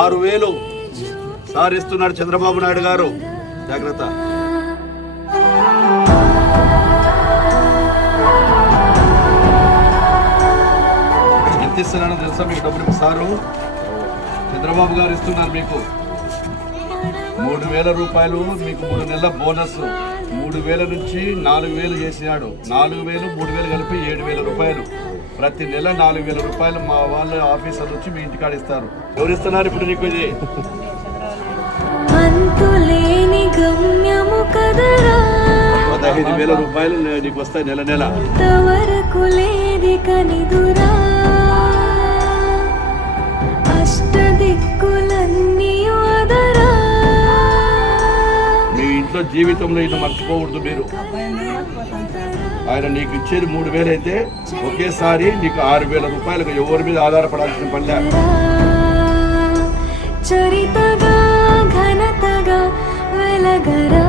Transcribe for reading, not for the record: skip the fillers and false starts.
6,000 sir ఇస్తున్నాడు చంద్రబాబు నాయుడు గారు. జాగ్రత్త. ఎంత ఇస్తున్నాడో తెలుసా మీకు డబ్బులు? సారు చంద్రబాబు గారు ఇస్తున్నారు మీకు 3,000 రూపాయలు. మీకు 3 నెలల బోనస్. 3,000 నుంచి 4,000 చేసినాడు. 4,000 3,000 కలిపి 7,000 రూపాయలు. ప్రతి నెల 4,000 రూపాయలు మా వాళ్ళ ఆఫీసర్ నుంచి మీ ఇంటికాడ ఇస్తారు. ఎవరు ఇస్తున్నారు ఇప్పుడు నీకు? ఇది 15,000 రూపాయలు నీకు వస్తాయి నెల నెల. మీ ఇంట్లో జీవితంలో ఇది మర్చిపోకూడదు మీరు. ఆయన నీకు ఇచ్చేది 3,000 అయితే ఒకేసారి నీకు 6,000 రూపాయలకు ఎవరి మీద ఆధారపడాల్సిన పని లేదు. చరితగా ఘనతగా వెలగరా